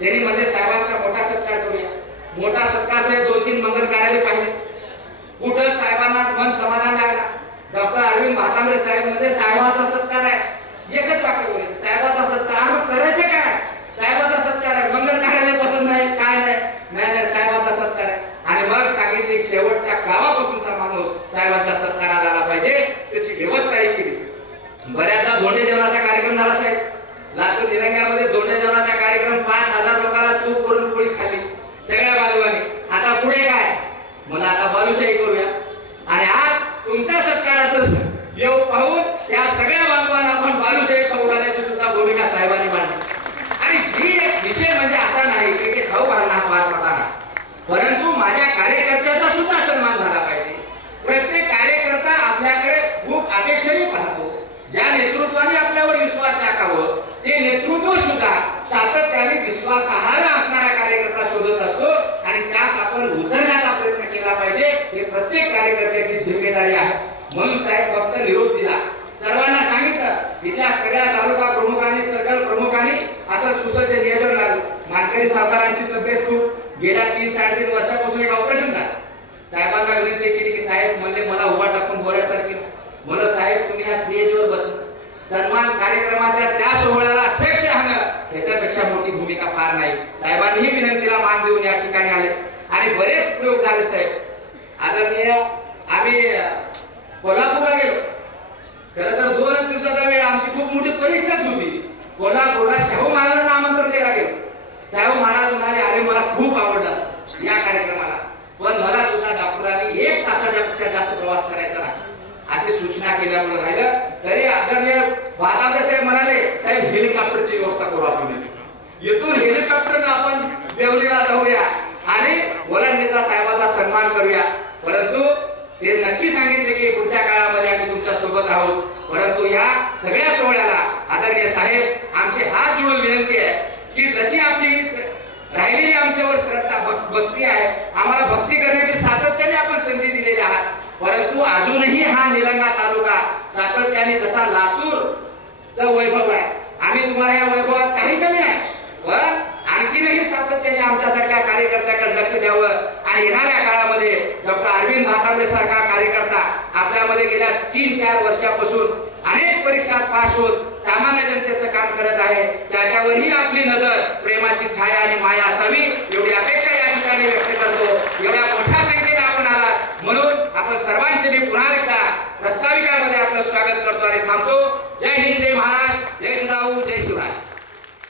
त्यांनी म्हणले साहेबांचा मोठा सत्कार करूया. मोठा सत्कार साहेब दोन तीन मंगल कार्यालय पाहिले. कुठं साहेबांना मन समाधान लागला? डॉक्टर अरविंद भातांबे साहेब म्हणजे साहेबाचा सत्कार आहे. एकच वाक्य बोलले साहेबांचा सत्कार. आम्ही करायचं काय? साहेबाचा सत्कार आहे. मंगल कार्यालय पसंत नाही. काय नाही? नाही नाही साहेबाचा सत्कार आहे. आणि मग सांगितले शेवटच्या गावापासूनचा माणूस साहेबांच्या सत्कार आला पाहिजे. त्याची व्यवस्थाही केली. बऱ्याचदा धोंडे जेवणाचा कार्यक्रम झाला साहेब. लातूर निरंग्यामध्ये कार्यक्रम पाच हजार लोकांना तूप करून पोळी खाली सगळ्या बाजूने. आता पुढे काय? मला आता बालुशाही करूया. आणि आज तुमच्या सत्काराचं येऊ पाहून या सगळ्या बांधवांना आपण बालुशाही खाऊ घालण्याची सुद्धा भूमिका साहेबांनी मांडली. आणि ही एक विषय म्हणजे असा नाही की ते खाऊ घालणं हा पार पडणार परंतु माझ्या कार्यकर्त्याचा सुद्धा सन्मान झाला पाहिजे. प्रत्येक कार्यकर्ता आपल्याकडे खूप अपेक्षाही पाहतो. ज्या नेतृत्वाने आपल्यावर विश्वास टाकावं ते नेतृत्व सुद्धा सातत्याने विश्वासार्ह असणारा कार्यकर्ता शोधत असतो आणि त्यात आपण उतरण्याचा प्रयत्न केला पाहिजे. हे प्रत्येक कार्यकर्त्याची जिम्मेदारी आहे. म्हणून साहेब फक्त निरोप दिला. सर्वांना सांगितलं इथल्या सगळ्या तालुका प्रमुखांनी सर्कल प्रमुखांनी असं सुसज्ज नियोजन लागलं मानकरी सावकारांची तब्येत खूप. गेल्या तीन साडेतीन वर्षापासून एक ऑपरेशन झालं. साहेबांना विनंती केली की साहेब म्हणजे मला उभा टाकून बोलायसारखे म्हणलं साहेब तुम्ही या स्टेजवर सन्मान कार्यक्रमाच्या त्या सोहळ्याला अध्यक्ष राहणं त्याच्यापेक्षा मोठी भूमिका फार नाही. साहेबांनीही विनंतीला मान देऊन या ठिकाणी आले. आणि बरेच प्रयोग झाले साहेब. आदरणीय आम्ही कोल्हापूरला गेलो. खरं तर दोनच दिवसाचा वेळ. आमची खूप मोठी परीक्षाच होती. कोल्हापूरला शाहू महाराजांना आमंत्रण केला गेलो. शाहू महाराज म्हणाले अरे मला खूप आवडलं या कार्यक्रमाला. पण मला सुद्धा डॉक्टरांनी एक तासाच्या पक्षाच्या जास्त प्रवास करायचा नाही अशी सूचना केल्यामुळे राहिलं. तरी आदरणीय भातांबे साहेब म्हणाले साहेब हेलिकॉप्टरची व्यवस्था करू आपण येथून हेलिकॉप्टर आपण देवलीला जाऊया आणि ओलांडणीचा साहेबाचा सन्मान करूया. परंतु ते नक्की सांगितले की पुढच्या काळामध्ये आम्ही तुमच्यासोबत राहू. परंतु या सगळ्या सोहळ्याला आदरणीय साहेब आमची हात जोडून विनंती आहे की जशी आपली राहिलेली आमच्यावर श्रद्धा भक्ती आहे आम्हाला भक्ती करण्याची सातत्याने आपण संधी दिलेली आहात परंतु अजूनही हा निलंगा तालुका सातत्याने जसा लातूर वैभव आहे. आम्ही तुम्हाला या वैभवात काही कमी नाही. पण आणखीनही सातत्याने आमच्यासारख्या कार्यकर्त्याकडे लक्ष द्यावं. आणि येणाऱ्या काळामध्ये डॉक्टर अरविंद भातांबरे सारखा कार्यकर्ता आपल्यामध्ये गेल्या तीन चार वर्षापासून अनेक परीक्षात पास होत सामान्य जनतेचं काम करत आहे. त्याच्यावरही आपली नजर प्रेमाची छाया आणि माया असावी. प्रस्ताविकामध्ये आपलं स्वागत करतो आणि थांबतो. जय हिंद जय महाराज. जय जिजाऊ जय शिवराय.